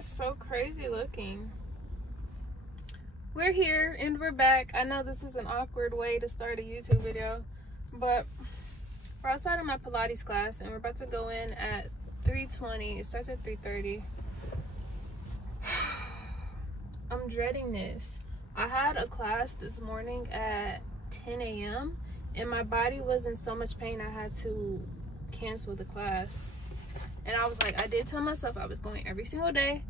is so crazy looking. We're here and we're back. I know this is an awkward way to start a YouTube video, but we're outside of my Pilates class and we're about to go in at 3:20. It starts at 3:30. I'm dreading this. I had a class this morning at 10 a.m. and my body was in so much pain I had to cancel the class. And I was like, I did tell myself I was going every single day,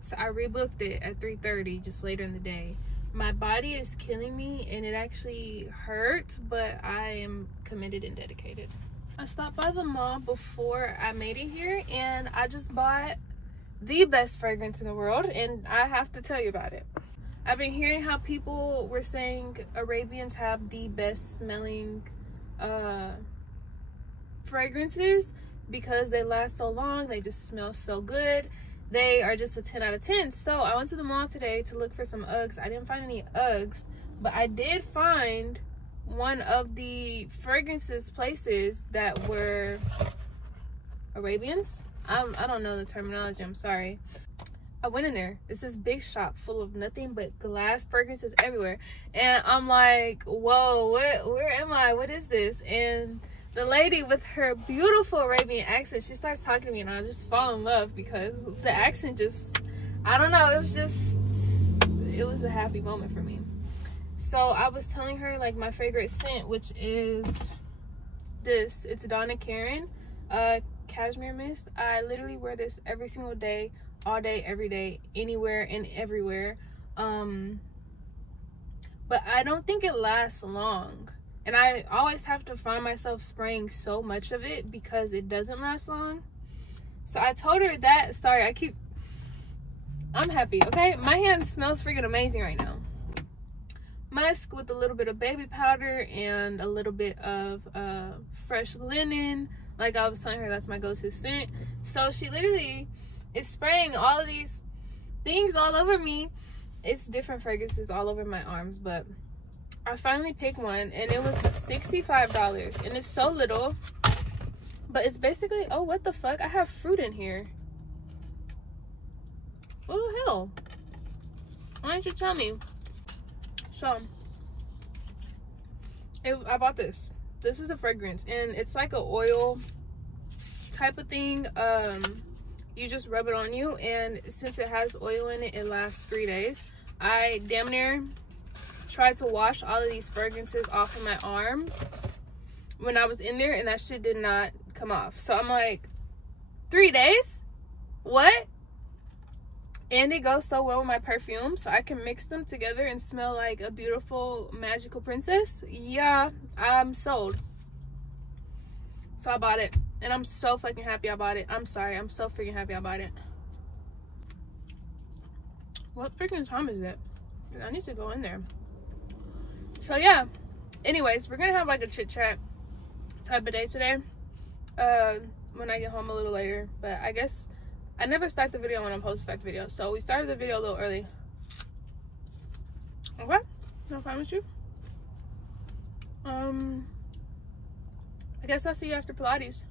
so I rebooked it at 3:30 just later in the day. My body is killing me and it actually hurts, but I am committed and dedicated. I stopped by the mall before I made it here and I just bought the best fragrance in the world, and I have to tell you about it. I've been hearing how people were saying Arabians have the best smelling fragrances because they last so long, they just smell so good. They are just a 10 out of 10. So I went to the mall today to look for some Uggs. I didn't find any Uggs, but I did find one of the fragrances places that were Arabians. I don't know the terminology, I'm sorry. I went in there. It's this big shop full of nothing but glass fragrances everywhere. And I'm like, whoa, where am I? What is this? And the lady with her beautiful Arabian accent, she starts talking to me and I just fall in love because the accent just, I don't know, it was a happy moment for me. So I was telling her like my favorite scent, which is this. It's Donna Karan cashmere mist. I literally wear this every single day, all day, every day, anywhere and everywhere. But I don't think it lasts long. And I always have to find myself spraying so much of it because it doesn't last long. So I told her that, sorry, I'm happy, okay? My hand smells freaking amazing right now. Musk with a little bit of baby powder and a little bit of fresh linen. Like I was telling her, that's my go-to scent. So she literally is spraying all of these things all over me. It's different fragrances all over my arms, but I finally picked one and it was $65 and it's so little, but it's basically, oh, what the fuck? I have fruit in here. What the hell? Why didn't you tell me? So, I bought this. This is a fragrance and it's like an oil type of thing. You just rub it on you, and since it has oil in it, it lasts 3 days. I damn near tried to wash all of these fragrances off of my arm when I was in there and that shit did not come off. So I'm like, 3 days? What? And it goes so well with my perfume, so I can mix them together and smell like a beautiful magical princess. Yeah, I'm sold. So I bought it and I'm so fucking happy I bought it. I'm sorry, I'm so freaking happy I bought it. What freaking time is it? I need to go in there. So yeah, anyways, we're gonna have like a chit chat type of day today when I get home a little later. But I guess I never start the video when I'm supposed to start the video, so we started the video a little early. Okay, no problem with you. I guess I'll see you after Pilates.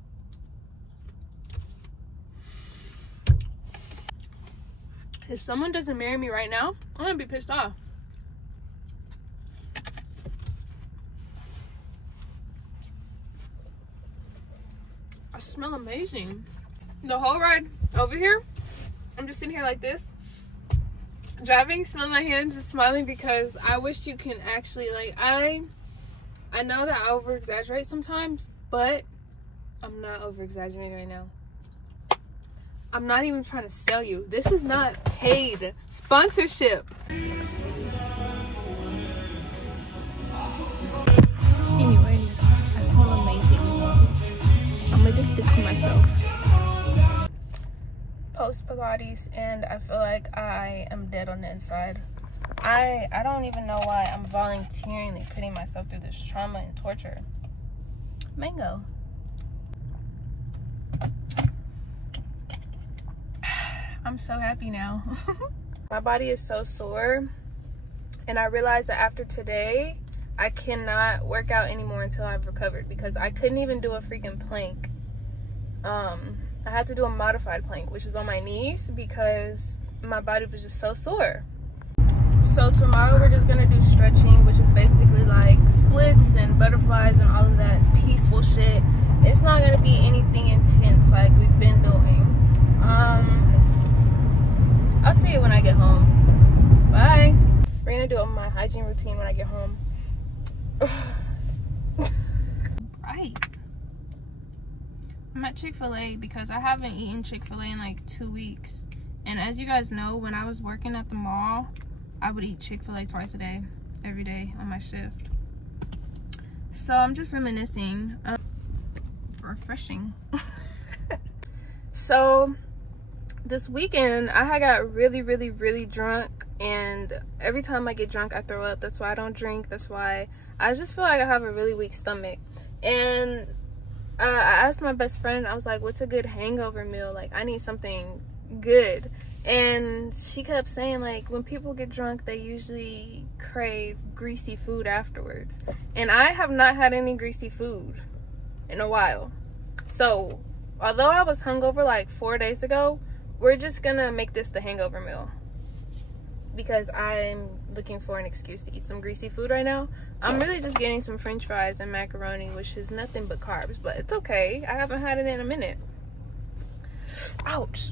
If someone doesn't marry me right now, I'm gonna be pissed off. I smell amazing. The whole ride over here, I'm just sitting here like this, driving, smelling my hands, just smiling because I wish you can actually, like, I know that I over exaggerate sometimes, but I'm not over exaggerating right now. I'm not even trying to sell you. This is not paid sponsorship. Anyways, I smell amazing. I'm addicted to myself. Post Pilates, and I feel like I am dead on the inside. I don't even know why I'm voluntarily putting myself through this trauma and torture. Mango. I'm so happy now. My body is so sore, and I realized that after today I cannot work out anymore until I've recovered, because I couldn't even do a freaking plank. I had to do a modified plank, which is on my knees because my body was just so sore. So tomorrow we're just gonna do stretching, which is basically like splits and butterflies and all of that peaceful shit. It's not gonna be anything intense like we've been doing. I'll see you when I get home. Bye. We're gonna do my hygiene routine when I get home. Right. I'm at Chick-fil-A because I haven't eaten Chick-fil-A in like 2 weeks. And as you guys know, when I was working at the mall, I would eat Chick-fil-A twice a day, every day on my shift. So I'm just reminiscing. Refreshing. So this weekend, I had got really drunk. And every time I get drunk, I throw up. That's why I don't drink. That's why I just feel like I have a really weak stomach. And I asked my best friend, I was like, what's a good hangover meal? Like, I need something good. And she kept saying, like, when people get drunk, they usually crave greasy food afterwards. And I have not had any greasy food in a while. So, although I was hungover like 4 days ago, we're just gonna make this the hangover meal. Because I'm looking for an excuse to eat some greasy food right now. I'm really just getting some french fries and macaroni, which is nothing but carbs, but it's okay. I haven't had it in a minute. Ouch.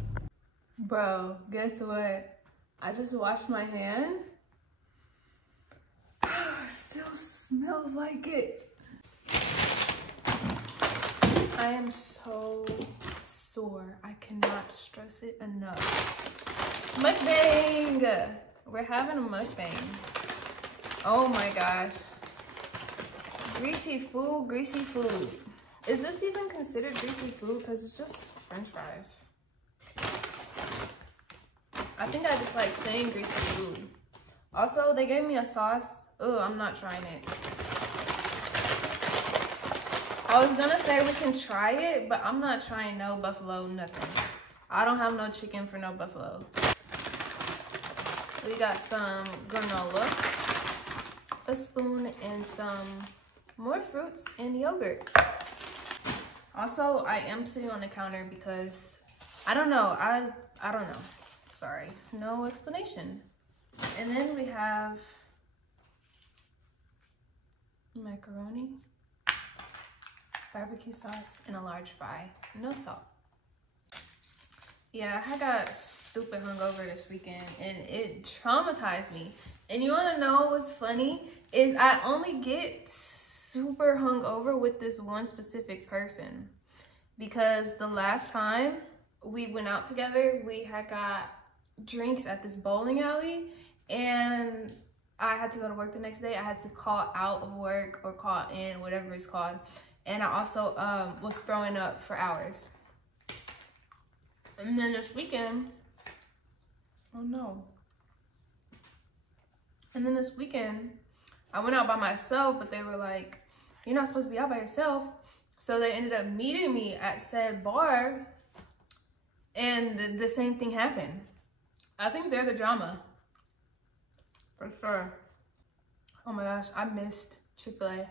Bro, guess what? I just washed my hand. Still smells like it. I am so sore. I cannot stress it enough. Mukbang! We're having a mukbang. Oh my gosh. Greasy food, greasy food. Is this even considered greasy food? Because it's just french fries. I think I just like saying greasy food. Also, they gave me a sauce. Ugh, I'm not trying it. I was gonna say we can try it, but I'm not trying no buffalo, nothing. I don't have no chicken for no buffalo. We got some granola, a spoon, and some more fruits and yogurt. Also, I am sitting on the counter because I don't know. I don't know. Sorry, no explanation. And then we have macaroni, barbecue sauce, and a large fry. No salt. Yeah, I got stupid hungover this weekend and it traumatized me. And you wanna know what's funny? Is I only get super hungover with this one specific person. Because the last time we went out together, we had got drinks at this bowling alley and I had to go to work the next day. I had to call out of work or call in, whatever it's called. And I also was throwing up for hours. And then this weekend, oh no. And then this weekend, I went out by myself, but they were like, you're not supposed to be out by yourself. So they ended up meeting me at said bar, and the same thing happened. I think they're the drama, for sure. Oh my gosh, I missed Chick-fil-A.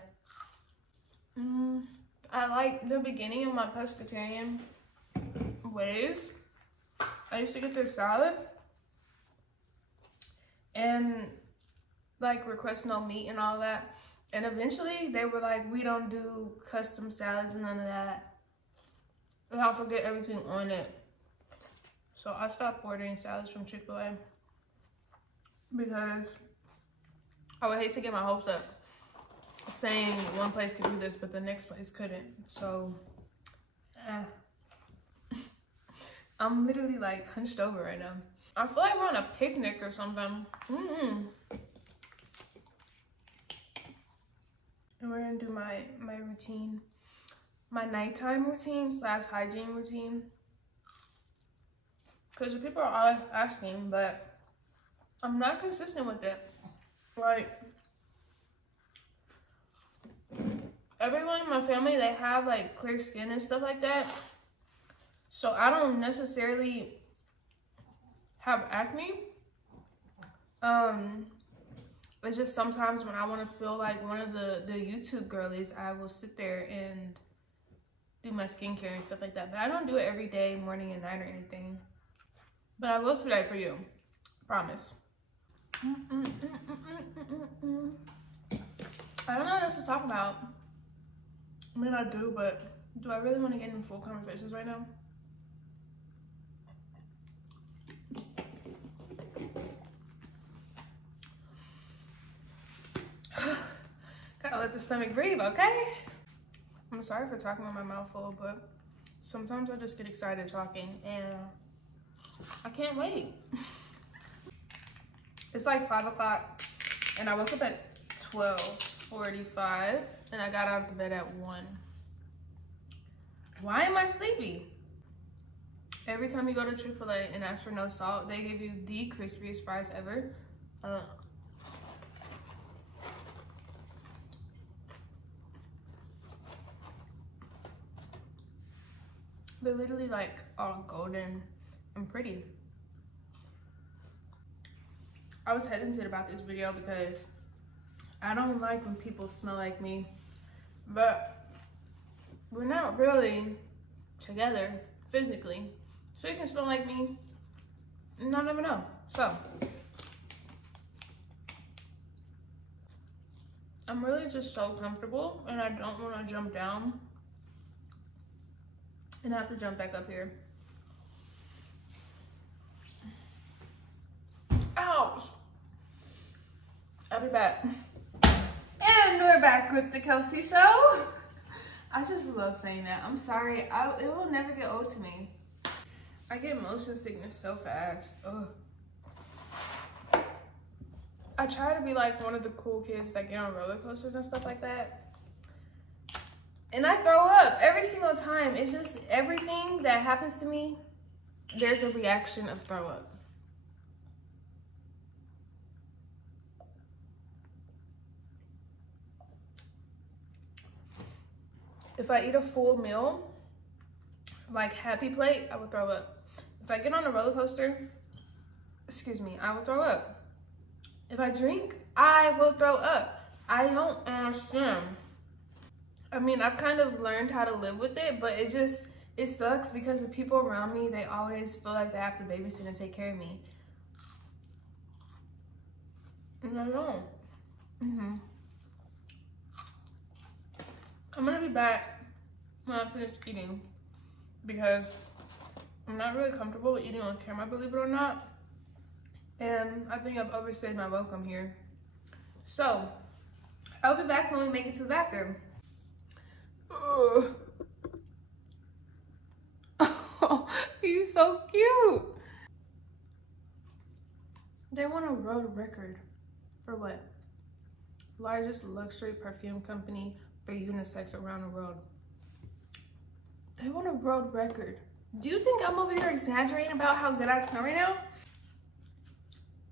I like the beginning of my pescatarian ways. I used to get their salad and like request no meat and all that. And eventually they were like, we don't do custom salads and none of that. And I'll forget everything on it. So I stopped ordering salads from Chick-fil-A because I would hate to get my hopes up saying one place could do this, but the next place couldn't. So, I'm literally like hunched over right now. I feel like we're on a picnic or something. And we're gonna do my routine, my nighttime routine / hygiene routine. Because people are always asking, but I'm not consistent with it. Like, everyone in my family, they have like clear skin and stuff like that. So I don't necessarily have acne. It's just sometimes when I want to feel like one of the YouTube girlies, I will sit there and do my skincare and stuff like that. But I don't do it every day, morning and night or anything. But I will today for you. Promise. I don't know what else to talk about. I mean, I do, but do I really want to get into full conversations right now? Gotta let the stomach breathe, okay? I'm sorry for talking with my mouth full, but sometimes I just get excited talking and I can't wait. It's like 5 o'clock and I woke up at 12:45 and I got out of the bed at 1. Why am I sleepy? Every time you go to Chick-fil-A and ask for no salt, they give you the crispiest fries ever. They're literally like all golden and pretty. I was hesitant about this video because I don't like when people smell like me, but we're not really together physically, so you can smell like me and I'll never know. So I'm really just so comfortable and I don't want to jump down and I have to jump back up here. Ouch! I'll be back. And we're back with the Kelsey Show. I just love saying that. I'm sorry. It will never get old to me. I get motion sickness so fast. Ugh. I try to be like one of the cool kids that get on roller coasters and stuff like that. And I throw up every single time. It's just everything that happens to me, there's a reaction of throw up. If I eat a full meal, like Happy Plate, I will throw up. If I get on a roller coaster, excuse me, I will throw up. If I drink, I will throw up. I don't understand. I mean, I've kind of learned how to live with it, but it sucks because the people around me, they always feel like they have to babysit and take care of me. And I don't. I'm gonna be back when I finish eating because I'm not really comfortable with eating on camera, believe it or not. And I think I've overstayed my welcome here. So, I'll be back when we make it to the bathroom. Oh, he's so cute. They want a world record for what? Largest luxury perfume company for unisex around the world. They want a world record. Do you think I'm over here exaggerating about how good I smell right now?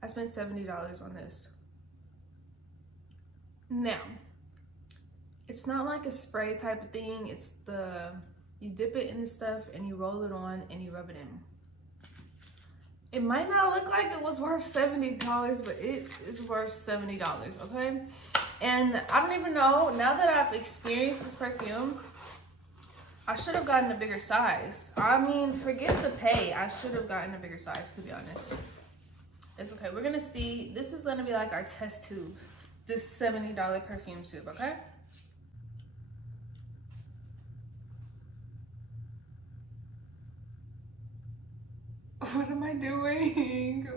I spent $70 on this. Now, it's not like a spray type of thing. It's you dip it in the stuff and you roll it on and you rub it in. It might not look like it was worth $70, but it is worth $70, okay? And I don't even know, now that I've experienced this perfume, I should have gotten a bigger size. I mean, forget the pay. I should have gotten a bigger size, to be honest. It's okay, we're gonna see. This is gonna be like our test tube. This $70 perfume tube, okay? What am I doing?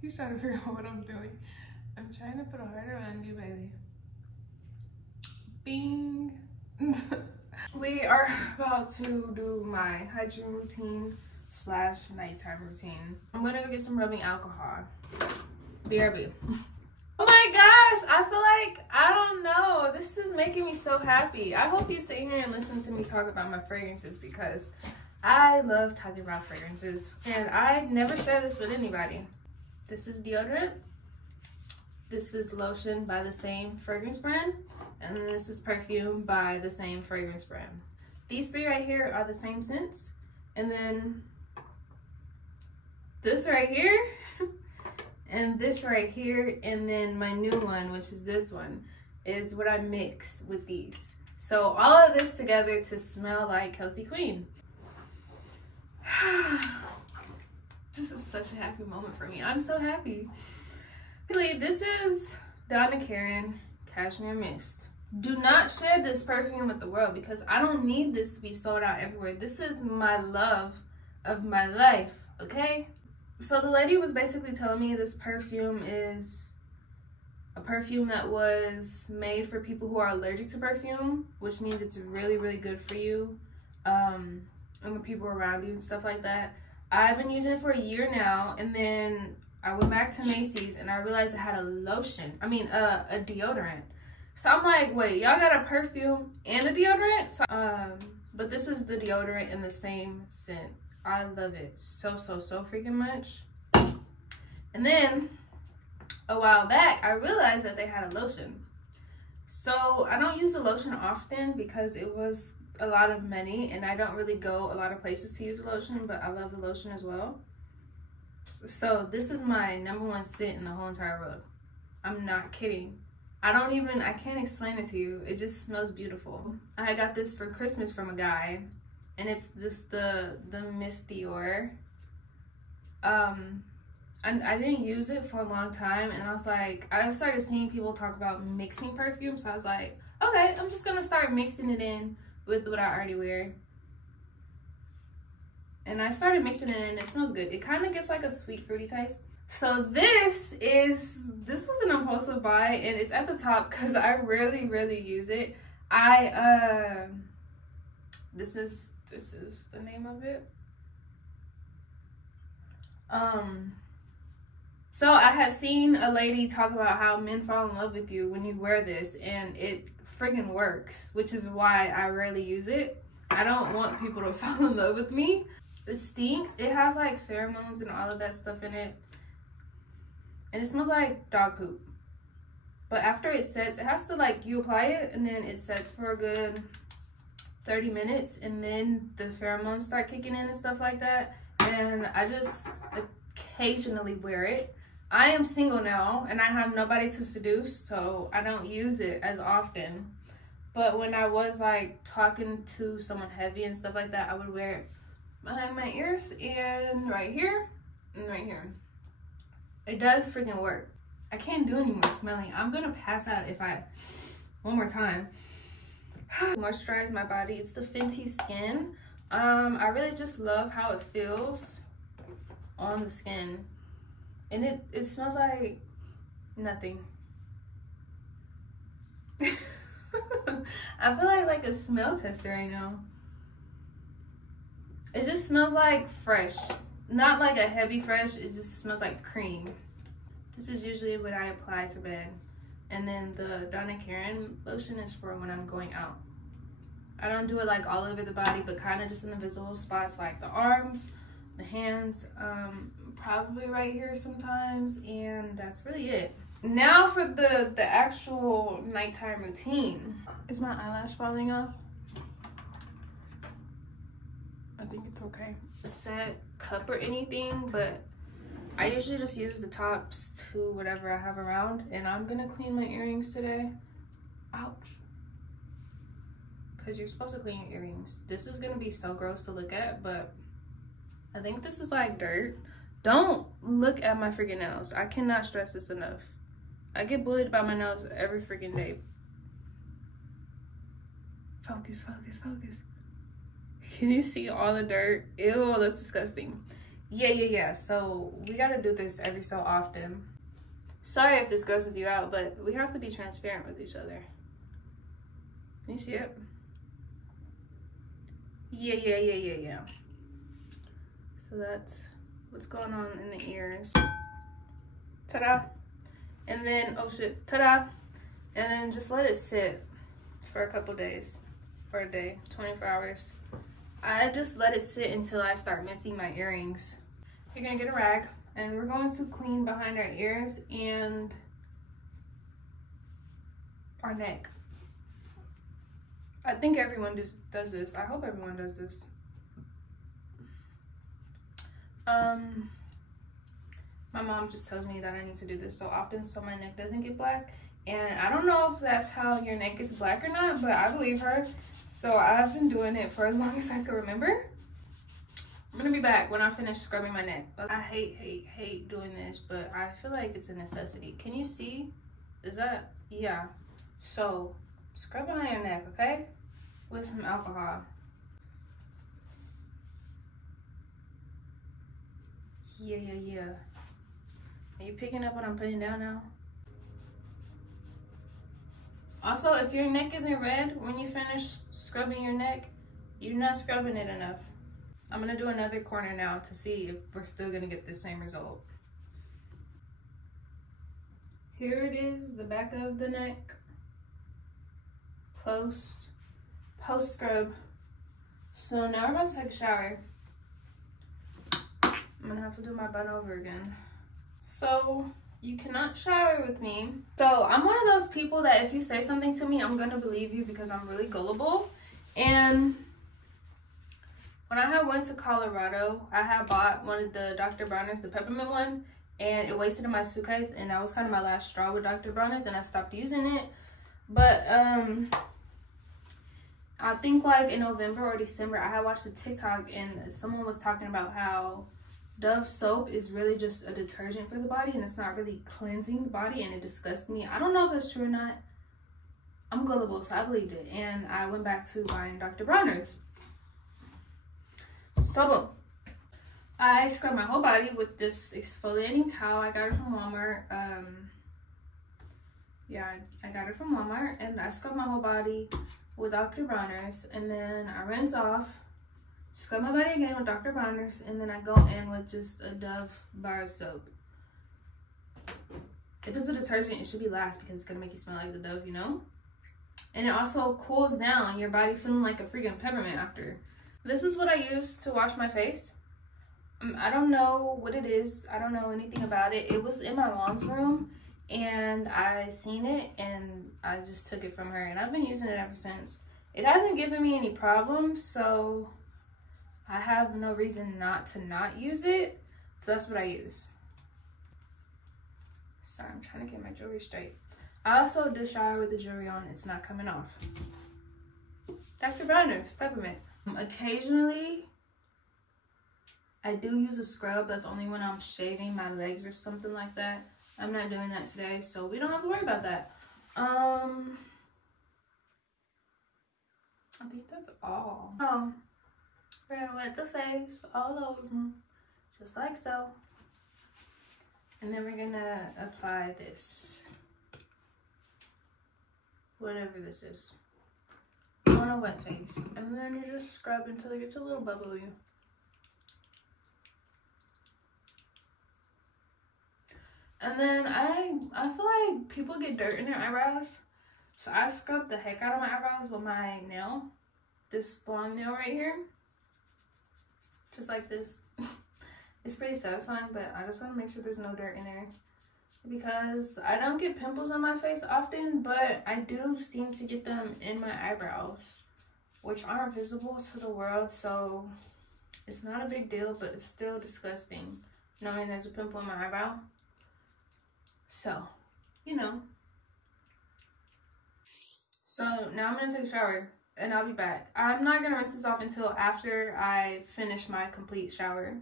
He's trying to figure out what I'm doing. I'm trying to put a heart around you, baby. Bing. We are about to do my hygiene routine / nighttime routine. I'm gonna go get some rubbing alcohol. BRB. Oh my gosh, I feel like, I don't know, this is making me so happy. I hope you sit here and listen to me talk about my fragrances because I love talking about fragrances and I never share this with anybody. This is deodorant. This is lotion by the same fragrance brand. And then this is perfume by the same fragrance brand. These three right here are the same scents. And then this right here, and this right here, and then my new one, which is this one. is what I mix with these. So all of this together to smell like Kelsey Queen. This is such a happy moment for me. I'm so happy. Really, this is Donna Karan Cashmere Mist. Do not share this perfume with the world because I don't need this to be sold out everywhere. This is my love of my life, okay? So the lady was basically telling me this perfume is a perfume that was made for people who are allergic to perfume, which means it's really, really good for you and the people around you and stuff like that. I've been using it for a year now, and then I went back to Macy's and I realized it had a lotion. I mean, a deodorant. So I'm like, wait, y'all got a perfume and a deodorant? So, but this is the deodorant in the same scent. I love it so freaking much. And then a while back, I realized that they had a lotion. So I don't use the lotion often because it was a lot of money and I don't really go a lot of places to use the lotion, but I love the lotion as well. So this is my #1 scent in the whole entire world. I'm not kidding. I can't explain it to you. It just smells beautiful. I got this for Christmas from a guy, and it's just the Miss Dior. I didn't use it for a long time, and I was like, I started seeing people talk about mixing perfumes, so I was like, okay, I'm just gonna start mixing it in with what I already wear. And I started mixing it in, it smells good. It kind of gives like a sweet fruity taste. So this was an impulsive buy, and it's at the top because I really use it. This is the name of it. So I had seen a lady talk about how men fall in love with you when you wear this, and it friggin' works, which is why I rarely use it. I don't want people to fall in love with me. It stinks. It has like pheromones and all of that stuff in it. And it smells like dog poop. But after it sets, it has to like, you apply it and then it sets for a good 30 minutes. And then the pheromones start kicking in and stuff like that. And I just occasionally wear it. I am single now and I have nobody to seduce, so I don't use it as often. But when I was like talking to someone heavy and stuff like that, I would wear it behind my ears and right here and right here. It does freaking work. I can't do any more smelling. I'm gonna pass out if one more time. Moisturize my body. It's the Fenty Skin. I really just love how it feels on the skin. And it smells like nothing. I feel like a smell tester right now. It just smells like fresh. Not like a heavy fresh, it just smells like cream. This is usually what I apply to bed. And then the Donna Karan lotion is for when I'm going out. I don't do it like all over the body, but kind of just in the visible spots like the arms, the hands, probably right here sometimes, and that's really it. Now for the actual nighttime routine. Is my eyelash falling off? I think it's okay. Set cup or anything, but I usually just use the tops to whatever I have around, and I'm gonna clean my earrings today. Ouch. Because you're supposed to clean your earrings. This is gonna be so gross to look at, but I think this is like dirt. Don't look at my freaking nails. I cannot stress this enough. I get bullied about my nails every freaking day. Focus, focus, focus. Can you see all the dirt? Ew, that's disgusting. Yeah. So we gotta do this every so often. Sorry if this grosses you out, but we have to be transparent with each other. Can you see it? Yeah. So that's what's going on in the ears. Ta-da. And then, oh shit, ta-da. And then just let it sit for a couple days, for a day, 24 hours. I just let it sit until I start missing my earrings. You're gonna get a rag and we're going to clean behind our ears and our neck. I think everyone just does this. I hope everyone does this. My mom just tells me that I need to do this so often so my neck doesn't get black. And I don't know if that's how your neck gets black or not, but I believe her. So I've been doing it for as long as I can remember. I'm gonna be back when I finish scrubbing my neck. I hate doing this, but I feel like it's a necessity. Can you see? Is that, yeah. So scrub it on your neck, okay? With some alcohol. Yeah. Are you picking up what I'm putting down now? Also, if your neck isn't red when you finish scrubbing your neck, you're not scrubbing it enough. I'm gonna do another corner now to see if we're still gonna get the same result. Here it is, the back of the neck. Post scrub. So now we're about to take a shower. I'm gonna have to do my bun over again. So you cannot shower with me. So I'm one of those people that if you say something to me, I'm gonna believe you because I'm really gullible. And when I had went to Colorado, I had bought one of the Dr. Bronner's, the peppermint one, and it wasted in my suitcase, and that was kind of my last straw with Dr. Bronner's, and I stopped using it. But I think like in November or December, I had watched a TikTok and someone was talking about how Dove soap is really just a detergent for the body and it's not really cleansing the body, and it disgusts me. I don't know if that's true or not. I'm gullible, so I believed it, and I went back to buying Dr. Bronner's. So boom. I scrub my whole body with this exfoliating towel. I got it from Walmart. Yeah, I got it from Walmart, and I scrub my whole body with Dr. Bronner's, and then I rinse off, scrub my body again with Dr. Bronner's, and then I go in with just a Dove bar of soap. If it's a detergent, it should be last because it's gonna make you smell like the Dove, you know? And it also cools down your body, feeling like a freaking peppermint after. This is what I use to wash my face. I don't know what it is. I don't know anything about it. It was in my mom's room and I seen it and I just took it from her, and I've been using it ever since. It hasn't given me any problems, so I have no reason not to not use it. That's what I use. Sorry, I'm trying to get my jewelry straight. I also do shower with the jewelry on. It's not coming off. Dr. Bronner's peppermint. Occasionally, I do use a scrub. That's only when I'm shaving my legs or something like that. I'm not doing that today, so we don't have to worry about that. I think that's all. Oh, we're gonna wet the face all over, just like so. And then we're gonna apply this, whatever this is, on a wet face. And then you just scrub until it gets a little bubbly. And then I feel like people get dirt in their eyebrows, so I scrub the heck out of my eyebrows with my nail, this long nail right here, just like this. It's pretty satisfying, but I just want to make sure there's no dirt in there because I don't get pimples on my face often, but I do seem to get them in my eyebrows, which aren't visible to the world, so it's not a big deal, but it's still disgusting knowing there's a pimple in my eyebrow. So, you know. So now I'm gonna take a shower and I'll be back. I'm not gonna rinse this off until after I finish my complete shower.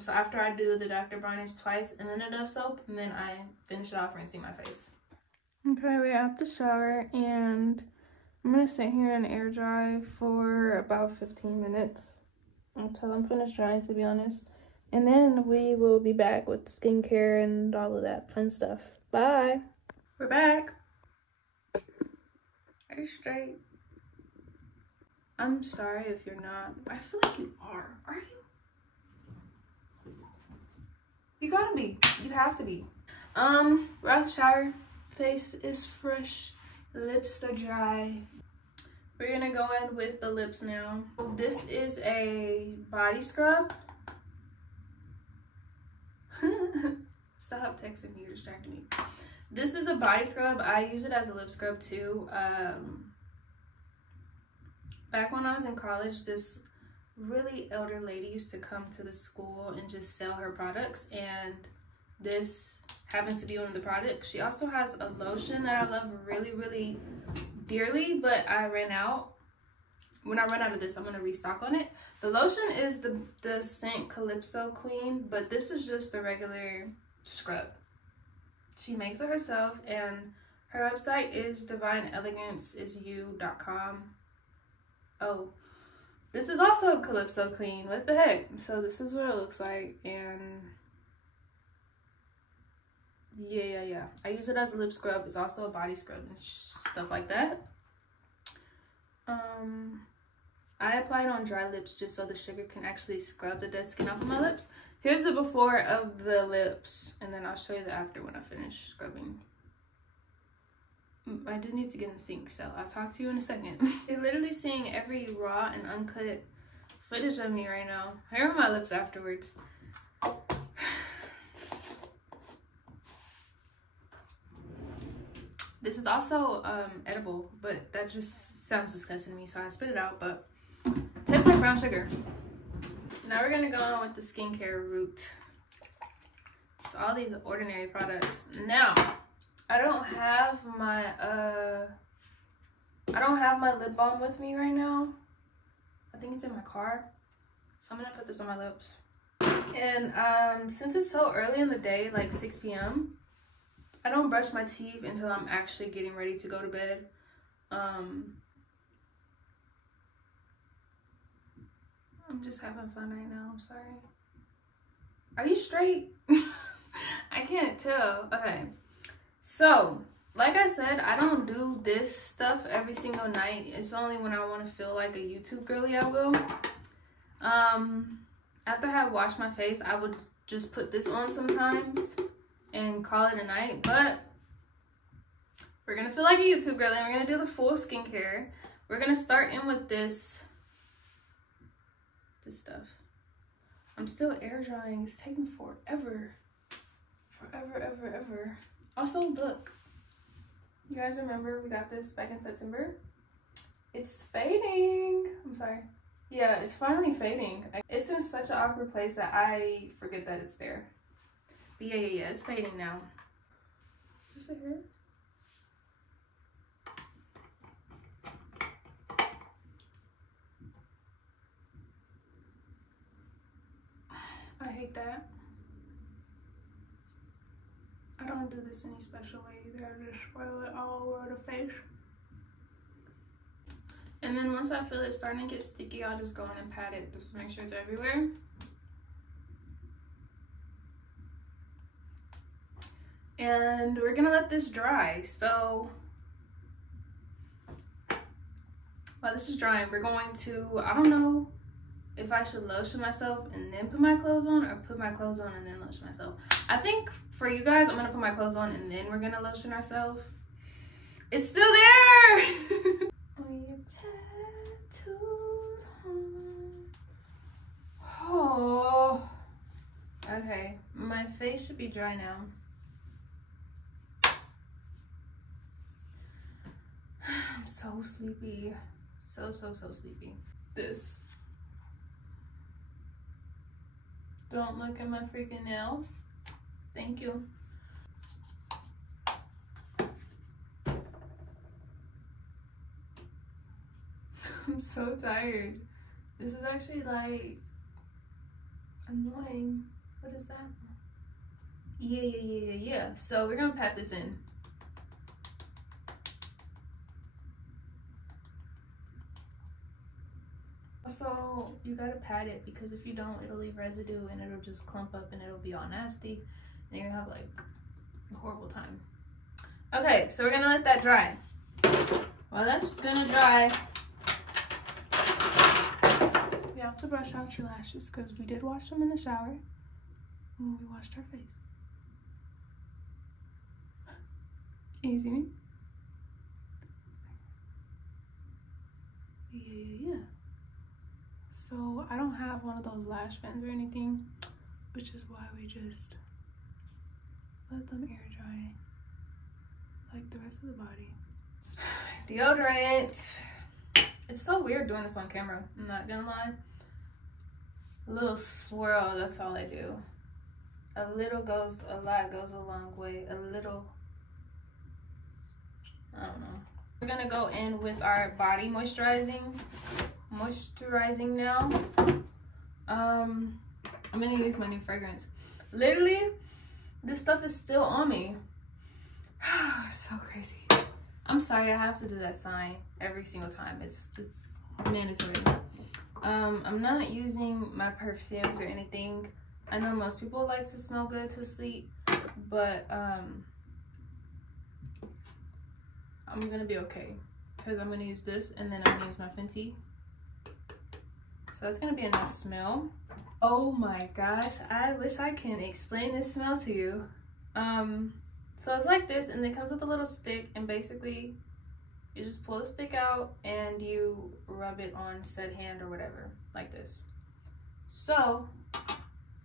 So after I do the Dr. Bronner's twice and then a Dove soap, and then I finish it off rinsing my face. Okay, we're at the shower and I'm gonna sit here and air dry for about 15 minutes until I'm finished drying, to be honest. And then we will be back with skincare and all of that fun stuff. Bye. We're back. Are you straight? I'm sorry if you're not. I feel like you are. Are you? You gotta be. You have to be. We're out the shower. Face is fresh. Lips are dry. We're gonna go in with the lips now. This is a body scrub. Stop texting me, you're distracting me. This is a body scrub. I use it as a lip scrub too. Back when I was in college, this really elder lady used to come to the school and just sell her products, and this happens to be one of the products. She also has a lotion that I love really, really dearly, but I ran out. When I run out of this, I'm gonna restock on it. The lotion is the scent Calypso Queen, but this is just the regular scrub. She makes it herself, and her website is divineeleganceisyou.com. Oh, this is also Calypso Queen. What the heck? So this is what it looks like, and yeah. I use it as a lip scrub. It's also a body scrub and stuff like that. I apply it on dry lips just so the sugar can actually scrub the dead skin off of my lips. Here's the before of the lips, and then I'll show you the after when I finish scrubbing. I do need to get in the sink, so I'll talk to you in a second. You're literally seeing every raw and uncut footage of me right now. Here are my lips afterwards. This is also edible, but that just sounds disgusting to me, so I spit it out, but it tastes like brown sugar. Now we're gonna go on with the skincare route. It's all these ordinary products. Now, I don't have my lip balm with me right now. I think it's in my car. So I'm gonna put this on my lips. And since it's so early in the day, like 6 p.m., I don't brush my teeth until I'm actually getting ready to go to bed. I'm just having fun right now, I'm sorry. Are you straight? I can't tell. Okay. So, like I said, I don't do this stuff every single night. It's only when I want to feel like a YouTube girly I will. After I have washed my face, I would just put this on sometimes and call it a night. But we're going to feel like a YouTube girly and we're going to do the full skincare. We're going to start in with this stuff. I'm still air drying. It's taking forever. Forever. Also, look. You guys remember we got this back in September? It's fading. I'm sorry. Yeah, it's finally fading. It's in such an awkward place that I forget that it's there. But yeah, it's fading now. Is this it here? I hate that. I don't do this any special way either. I just swirl it all over the face. And then once I feel it starting to get sticky, I'll just go in and pat it just to make sure it's everywhere. And we're gonna let this dry. So while this is drying, we're going to, I don't know if I should lotion myself and then put my clothes on, or put my clothes on and then lotion myself. I think for you guys, I'm gonna put my clothes on and then we're gonna lotion ourselves. It's still there! Oh. Okay, my face should be dry now. I'm so sleepy. So sleepy. This. Don't look at my freaking nail. Thank you. I'm so tired. This is actually like annoying. What is that? Yeah. So we're gonna pat this in. Also, you gotta pat it because if you don't, it'll leave residue and it'll just clump up and it'll be all nasty and you're gonna have like a horrible time. Okay, so we're gonna let that dry. While that's gonna dry, you have to brush out your lashes because we did wash them in the shower when we washed our face. Can you see me? Yeah. So I don't have one of those lash pens or anything, which is why we just let them air dry like the rest of the body. Deodorant. It's so weird doing this on camera, I'm not gonna lie. A little swirl, that's all I do. A little goes a lot, goes a long way. A little, I don't know. We're gonna go in with our body moisturizing now. I'm gonna use my new fragrance. Literally, this stuff is still on me. So crazy. I'm sorry, I have to do that sign every single time. It's mandatory. I'm not using my perfumes or anything. I know most people like to smell good to sleep, but I'm gonna be okay because I'm gonna use this and then I'm gonna use my Fenty. So that's gonna be enough smell. Oh my gosh, I wish I can explain this smell to you. So it's like this, and it comes with a little stick, and basically you just pull the stick out and you rub it on said hand or whatever, like this. So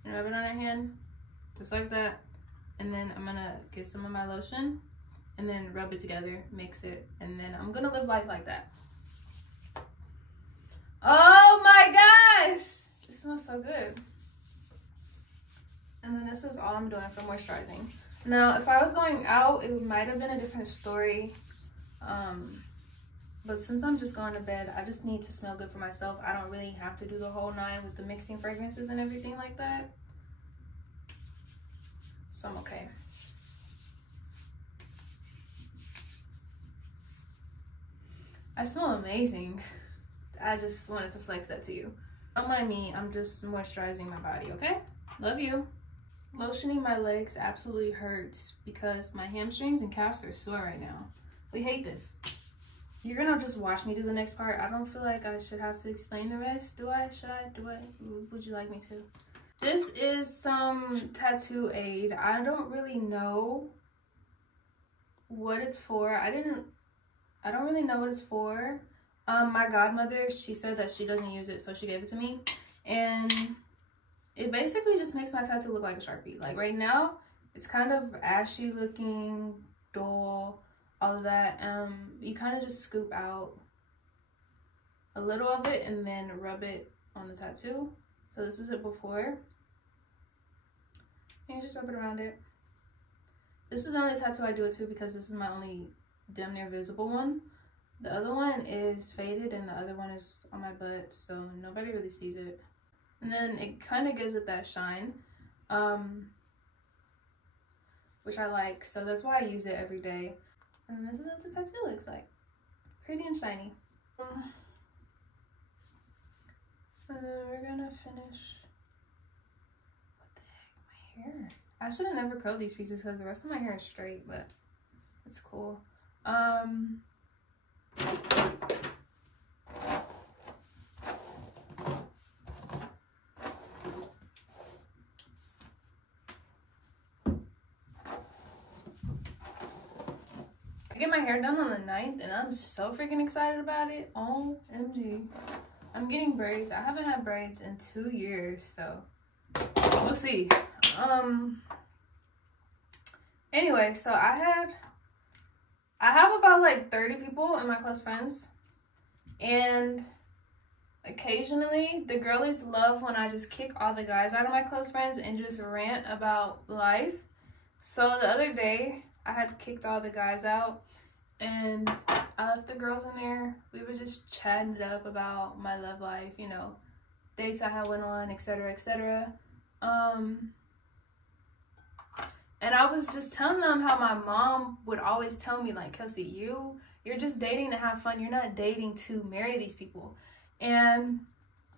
you rub it on your hand, just like that, and then I'm gonna get some of my lotion and then rub it together, mix it, and then I'm gonna live life like that. Oh my gosh, it smells so good. And then this is all I'm doing for moisturizing. Now, if I was going out, it might have been a different story. But since I'm just going to bed, I just need to smell good for myself. I don't really have to do the whole 9 with the mixing fragrances and everything like that. So I'm okay. I smell amazing. I just wanted to flex that to you. Don't mind me, I'm just moisturizing my body, okay? Love you. Lotioning my legs absolutely hurts because my hamstrings and calves are sore right now. We hate this. You're gonna just watch me do the next part. I don't feel like I should have to explain the rest. Do I? Should I? Do I? Would you like me to? This is some tattoo aid. I don't really know what it's for. I don't really know what it's for. My godmother, she said that she doesn't use it, so she gave it to me. And it basically just makes my tattoo look like a Sharpie. Like right now, it's kind of ashy looking, dull, all of that. You kind of just scoop out a little of it and then rub it on the tattoo. So this is it before. And you just rub it around it. This is the only tattoo I do it to because this is my only damn near visible one. The other one is faded and the other one is on my butt, so nobody really sees it. And then it kind of gives it that shine, which I like, so that's why I use it every day. And this is what the tattoo looks like. Pretty and shiny. And then we're gonna finish. What the heck, my hair. I should have never curled these pieces because the rest of my hair is straight, but it's cool. I get my hair done on the 9th and I'm so freaking excited about it. OMG. I'm getting braids. I haven't had braids in 2 years, so we'll see. Anyway, so I have about like 30 people in my close friends, and occasionally the girlies love when I just kick all the guys out of my close friends and just rant about life. So the other day I had kicked all the guys out and I left the girls in there. We were just chatting it up about my love life, you know, dates I had went on, etc., etc. And I was just telling them how my mom would always tell me, like, Kelsey, you're just dating to have fun. You're not dating to marry these people. And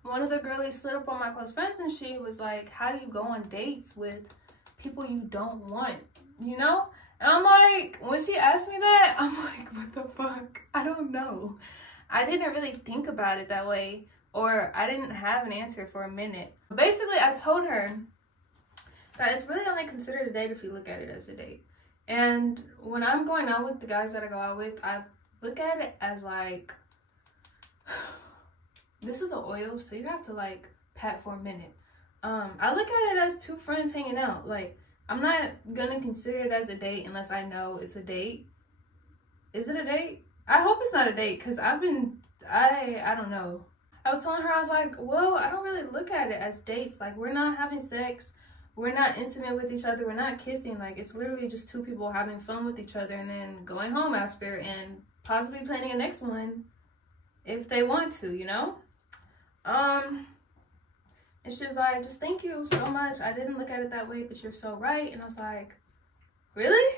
one of the girlies slid up on my close friends and she was like, how do you go on dates with people you don't want, you know? And I'm like, when she asked me that, I'm like, what the fuck? I don't know. I didn't really think about it that way, or I didn't have an answer for a minute. Basically, I told her that it's really only considered a date if you look at it as a date. And when I'm going out with the guys that I go out with, I look at it as like, this is an oil, so you have to like pat for a minute. I look at it as 2 friends hanging out. Like, I'm not gonna consider it as a date unless I know it's a date. Is it a date? I hope it's not a date, because I don't know. I was telling her, I was like, well, I don't really look at it as dates. Like, we're not having sex. we're not intimate with each other. We're not kissing. Like, it's literally just two people having fun with each other and then going home after and possibly planning a next one if they want to, you know? And she was like, just thank you so much. I didn't look at it that way, but you're so right. And I was like, really?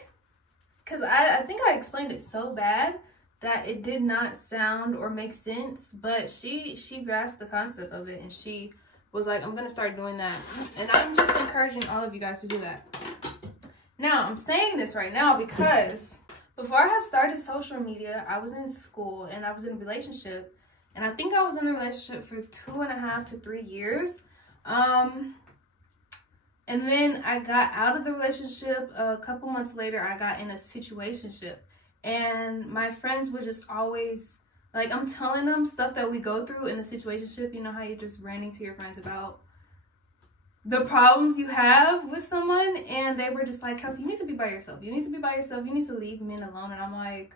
Because I think I explained it so bad that it did not sound or make sense, but she grasped the concept of it, and she was like, I'm gonna start doing that. And I'm just encouraging all of you guys to do that. Now, I'm saying this right now because before I had started social media, I was in school and I was in a relationship, and I think I was in the relationship for 2.5 to 3 years. And then I got out of the relationship. A couple months later, I got in a situationship. And my friends would just always, like, I'm telling them stuff that we go through in the situationship. You know how you're just ranting to your friends about the problems you have with someone? And they were just like, Kelsey, you need to be by yourself. You need to be by yourself. You need to leave men alone. And I'm like,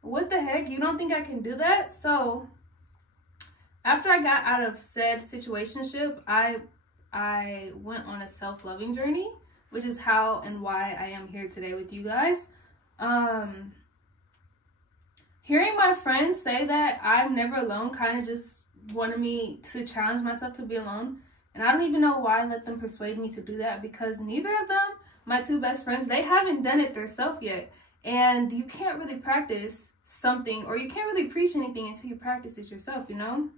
what the heck? You don't think I can do that? So after I got out of said situationship, I went on a self-loving journey, which is how and why I am here today with you guys. Hearing my friends say that I'm never alone kind of just wanted me to challenge myself to be alone. And I don't even know why I let them persuade me to do that, because neither of them, my two best friends, they haven't done it themselves yet. And you can't really practice something, or you can't really preach anything until you practice it yourself, you know?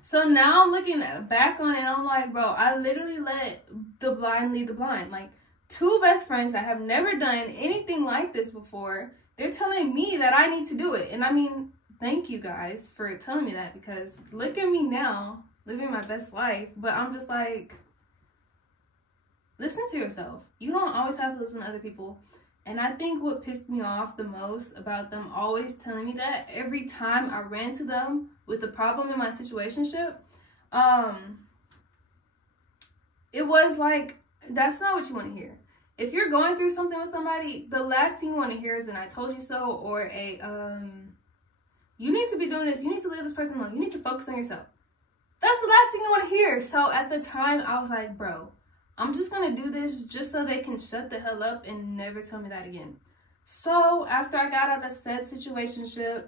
So now I'm looking back on it, and I'm like, bro, I literally let the blind lead the blind. Like, two best friends that have never done anything like this before, they're telling me that I need to do it. And I mean, thank you guys for telling me that, because look at me now, living my best life. But I'm just like, listen to yourself. You don't always have to listen to other people. And I think what pissed me off the most about them always telling me that, every time I ran to them with a problem in my situationship, it was like, that's not what you want to hear. If you're going through something with somebody, the last thing you want to hear is an I told you so, or a, you need to be doing this, you need to leave this person alone, you need to focus on yourself. That's the last thing you want to hear. So at the time, I was like, bro, I'm just going to do this just so they can shut the hell up and never tell me that again. So after I got out of said situationship,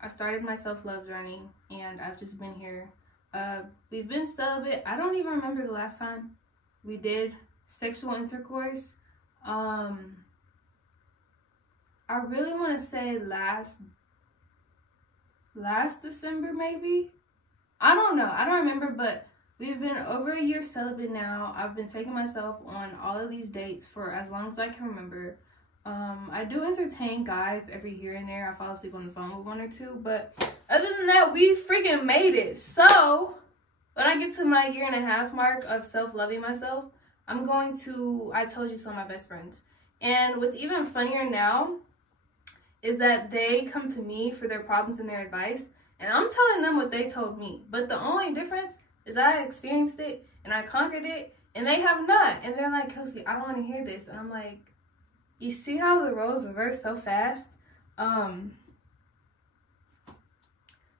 I started my self-love journey, and I've just been here. We've been celibate. I don't even remember the last time we did sexual intercourse. I really want to say last December, maybe. I don't know. I don't remember, but we've been over a year celibate now. I've been taking myself on all of these dates for as long as I can remember. I do entertain guys every here and there. I fall asleep on the phone with one or two, but other than that, we freaking made it. So when I get to my 1.5 year mark of self-loving myself, I'm going to, I told you so, my best friends. And what's even funnier now is that they come to me for their problems and their advice, and I'm telling them what they told me. But the only difference is I experienced it and I conquered it, and they have not. And they're like, Kelsey, I don't want to hear this. And I'm like, you see how the roles reverse so fast?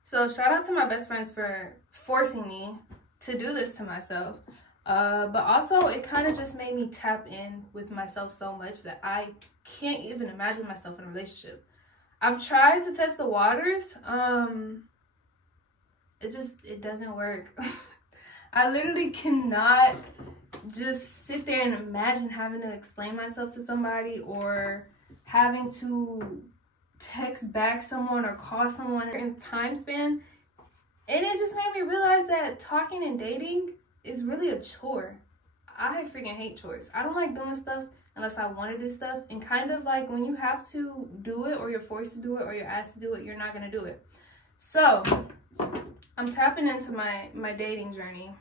So shout out to my best friends for forcing me to do this to myself. But also, it kind of just made me tap in with myself so much that I can't even imagine myself in a relationship. I've tried to test the waters. It doesn't work. I literally cannot just sit there and imagine having to explain myself to somebody, or having to text back someone or call someone in time span. And it just made me realize that talking and dating is really a chore. I freaking hate chores. I don't like doing stuff unless I want to do stuff. And kind of like when you have to do it, or you're forced to do it, or you're asked to do it, you're not going to do it. So I'm tapping into my dating journey,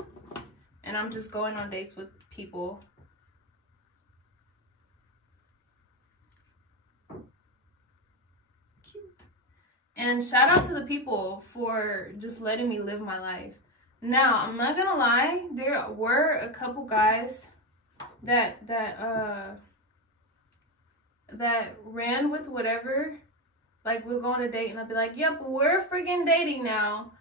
and I'm just going on dates with people. Cute. And shout out to the people for just letting me live my life. Now, I'm not gonna lie, there were a couple guys that ran with whatever. Like, we'll go on a date and I'll be like, yep, we're freaking dating now.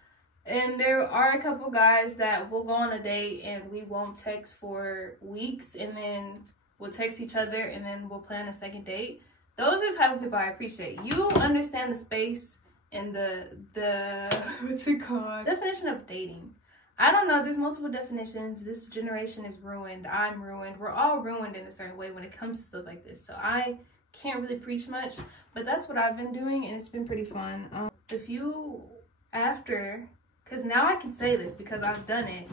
And there are a couple guys that will go on a date and we won't text for weeks, and then we'll text each other and then we'll plan a second date. Those are the type of people I appreciate. You understand the space and the what's it called? Definition of dating. I don't know, there's multiple definitions. This generation is ruined. I'm ruined. We're all ruined in a certain way when it comes to stuff like this. So I can't really preach much, but that's what I've been doing, and it's been pretty fun. If you, after, because now I can say this because I've done it,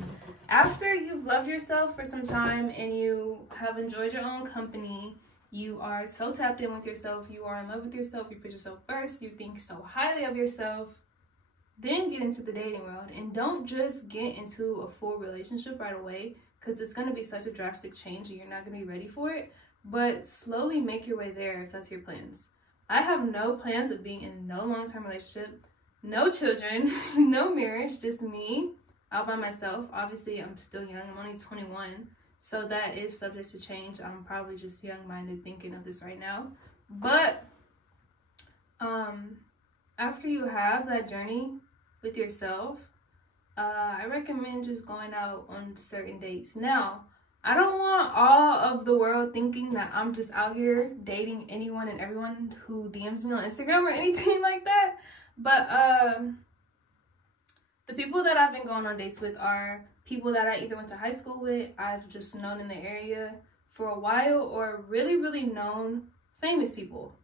after you've loved yourself for some time and you have enjoyed your own company, you are so tapped in with yourself, you are in love with yourself, you put yourself first, you think so highly of yourself, then get into the dating world. And don't just get into a full relationship right away, because it's going to be such a drastic change and you're not going to be ready for it. But slowly make your way there if that's your plans. I have no plans of being in no long-term relationship, no children, no marriage, just me out by myself. Obviously, I'm still young. I'm only 21, so that is subject to change. I'm probably just young-minded thinking of this right now. But after you have that journey with yourself, I recommend just going out on certain dates. Now, I don't want all of the world thinking that I'm just out here dating anyone and everyone who DMs me on Instagram or anything like that. But the people that I've been going on dates with are people that I either went to high school with, I've just known in the area for a while, or really, really known famous people.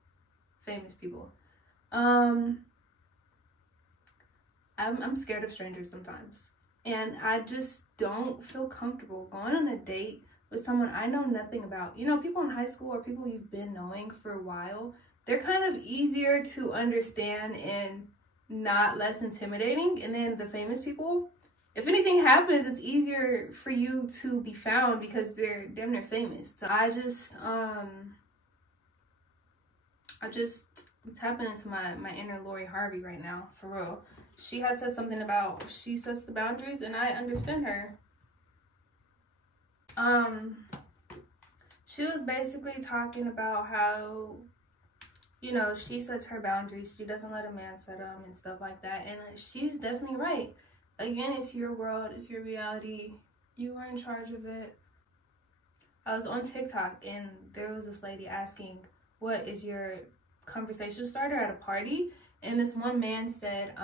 I'm scared of strangers sometimes. And I just don't feel comfortable going on a date with someone I know nothing about. You know, people in high school or people you've been knowing for a while, they're kind of easier to understand and not less intimidating. And then the famous people, if anything happens, it's easier for you to be found because they're damn near famous. So I'm tapping into my inner Lori Harvey right now, for real. She had said something about she sets the boundaries, and I understand her. She was basically talking about how, you know, she sets her boundaries. She doesn't let a man set them and stuff like that. And she's definitely right. Again, it's your world. It's your reality. You are in charge of it. I was on TikTok, and there was this lady asking, what is your conversation starter at a party? And this one man said,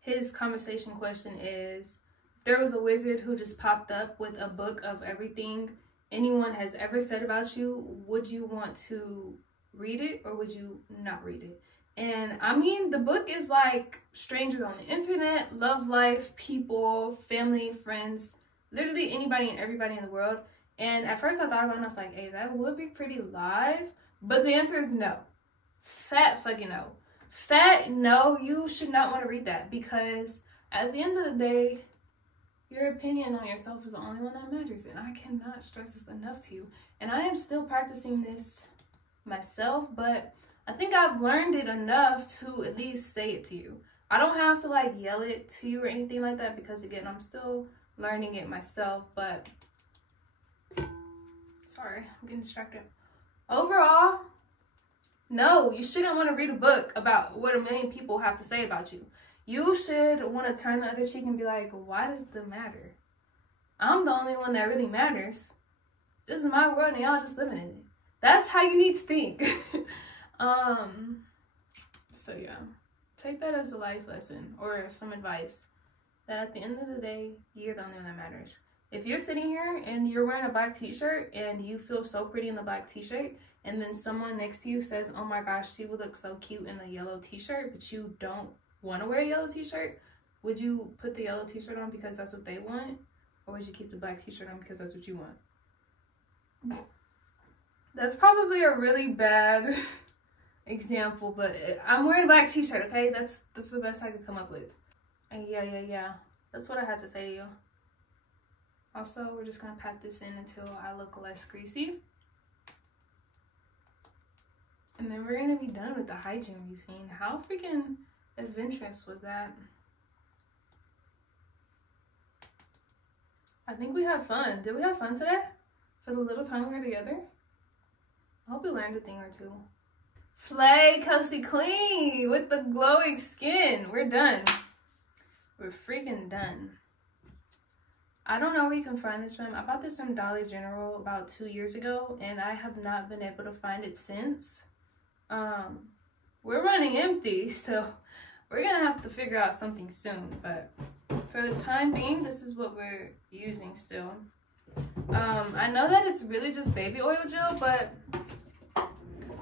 his conversation question is, if there was a wizard who just popped up with a book of everything anyone has ever said about you, would you want to read it or would you not read it? And I mean, the book is like strangers on the internet, love life, people, family, friends, literally anybody and everybody in the world. And at first I thought about it and I was like, hey, that would be pretty live. But the answer is no. Fat fucking no. Fat no, you should not want to read that, because at the end of the day, your opinion on yourself is the only one that matters, and I cannot stress this enough to you. And I am still practicing this myself, but I think I've learned it enough to at least say it to you. I don't have to like yell it to you or anything like that, because again, I'm still learning it myself. But sorry, I'm getting distracted. Overall, no, you shouldn't want to read a book about what a million people have to say about you. You should want to turn the other cheek and be like, why does that matter? I'm the only one that really matters. This is my world and y'all just living in it. That's how you need to think. So yeah, take that as a life lesson or some advice, that at the end of the day, you're the only one that matters. If you're sitting here and you're wearing a black t-shirt and you feel so pretty in the black t-shirt, and then someone next to you says, oh my gosh, she would look so cute in a yellow t-shirt, but you don't want to wear a yellow t-shirt, would you put the yellow t-shirt on because that's what they want? Or would you keep the black t-shirt on because that's what you want? That's probably a really bad example, but I'm wearing a black t-shirt, okay? That's the best I could come up with. And yeah. That's what I had to say to you. Also, we're just going to pat this in until I look less greasy. And then we're going to be done with the hygiene routine. How freaking adventurous was that? I think we had fun. Did we have fun today? For the little time we were together? I hope we learned a thing or two. Slay, Kelsey Queen with the glowing skin. We're done. we're freaking done. I don't know where you can find this from. I bought this from Dollar General about 2 years ago, and I have not been able to find it since. We're running empty, so we're gonna have to figure out something soon, but for the time being, this is what we're using still. I know that it's really just baby oil gel, but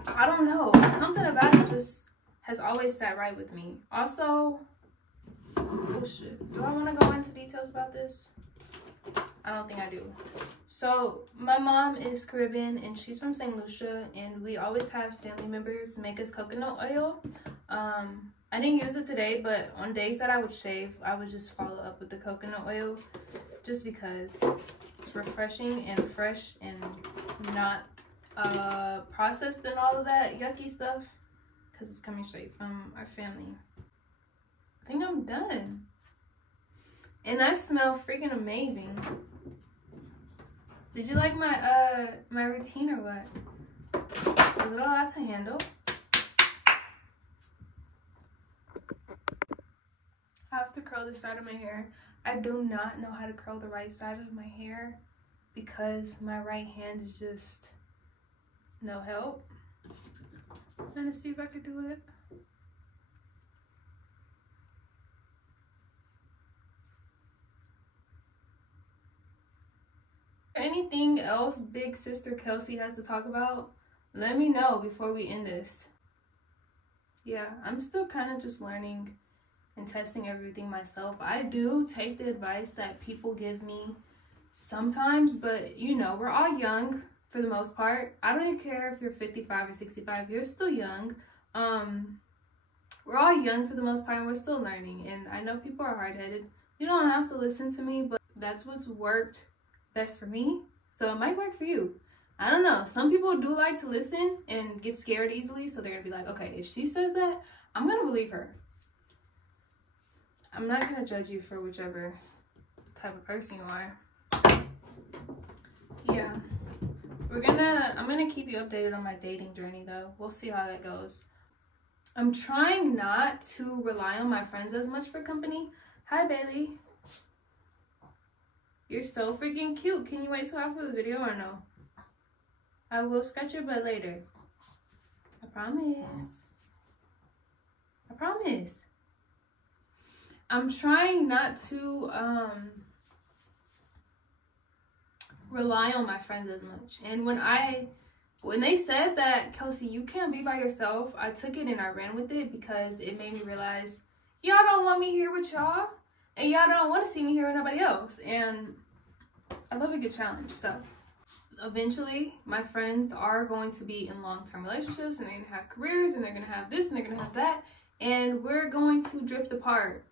I don't know. Something about it just has always sat right with me. Also, oh shit, do I want to go into details about this? I don't think I do. So my mom is Caribbean and she's from St. Lucia, and we always have family members make us coconut oil. I didn't use it today, but on days that I would shave, I would just follow up with the coconut oil just because it's refreshing and fresh and not processed and all of that yucky stuff, because it's coming straight from our family. I think I'm done. And I smell freaking amazing. Did you like my my routine or what? Was it a lot to handle? I have to curl this side of my hair. I do not know how to curl the right side of my hair because my right hand is just no help. I'm trying to see if I could do it. Anything else big sister Kelsey has to talk about, let me know before we end this. Yeah, I'm still kind of just learning and testing everything myself. I do take the advice that people give me sometimes, but you know, we're all young for the most part. I don't even care if you're 55 or 65, you're still young. We're all young for the most part, and we're still learning, and I know people are hard-headed. You don't have to listen to me, but that's what's worked best for me, so it might work for you. I don't know. Some people do like to listen and get scared easily, so they're gonna be like, okay, if she says that, I'm gonna believe her. I'm not gonna judge you for whichever type of person you are. Yeah, I'm gonna keep you updated on my dating journey though. We'll see how that goes. I'm trying not to rely on my friends as much for company. Hi Bailey. You're so freaking cute. Can you wait till after the video or no? I will scratch your butt later. I promise. I promise. I'm trying not to rely on my friends as much. And when they said that, Kelsey, you can't be by yourself, I took it and I ran with it because it made me realize y'all don't want me here with y'all. And y'all don't want to see me here with nobody else. And I love a good challenge. So eventually my friends are going to be in long-term relationships, and they're going to have careers, and they're going to have this and they're going to have that. And we're going to drift apart.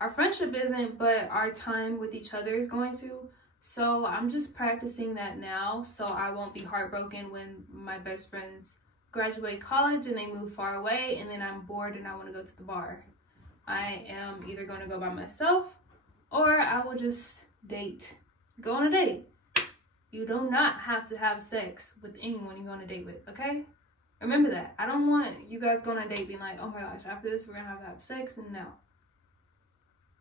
Our friendship isn't, but our time with each other is going to. So I'm just practicing that now, so I won't be heartbroken when my best friends graduate college and they move far away, and then I'm bored and I want to go to the bar. I am either going to go by myself, or I will just date. Go on a date. You do not have to have sex with anyone you go on a date with, okay? Remember that. I don't want you guys going on a date being like, oh my gosh, after this we're going to have sex, and no.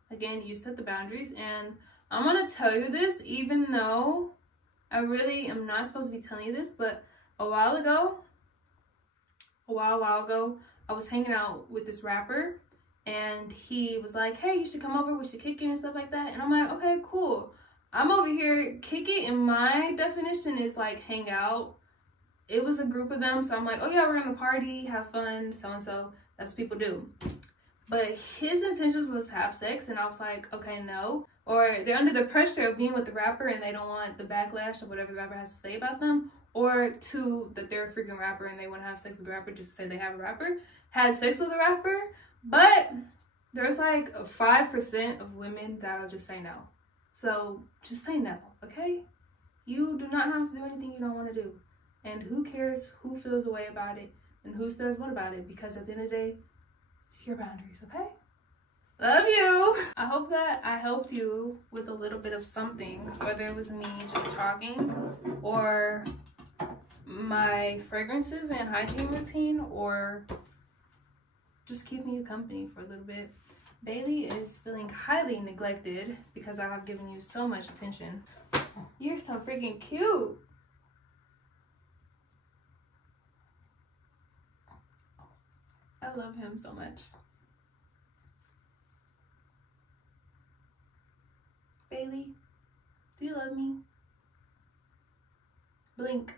Again, you set the boundaries, and I'm going to tell you this even though I really am not supposed to be telling you this, but a while ago, I was hanging out with this rapper, and he was like, hey, you should come over, we should kick it and stuff like that. And I'm like, okay, cool. I'm over here, kick it, and my definition is like hang out. It was a group of them, so I'm like, oh yeah, we're gonna party, have fun, so-and-so. That's what people do. But his intentions was to have sex, and I was like, okay, no. Or they're under the pressure of being with the rapper, and they don't want the backlash of whatever the rapper has to say about them. Or two, that they're a freaking rapper and they want to have sex with the rapper just to say they have a rapper. Had sex with the rapper. But there's like 5% of women that'll just say no. So just say no, okay? You do not have to do anything you don't want to do. And who cares who feels a way about it and who says what about it? Because at the end of the day, it's your boundaries, okay? Love you. I hope that I helped you with a little bit of something, whether it was me just talking or my fragrances and hygiene routine, or just keeping you company for a little bit. Bailey is feeling highly neglected because I have given you so much attention. You're so freaking cute. I love him so much. Bailey, do you love me? Blink.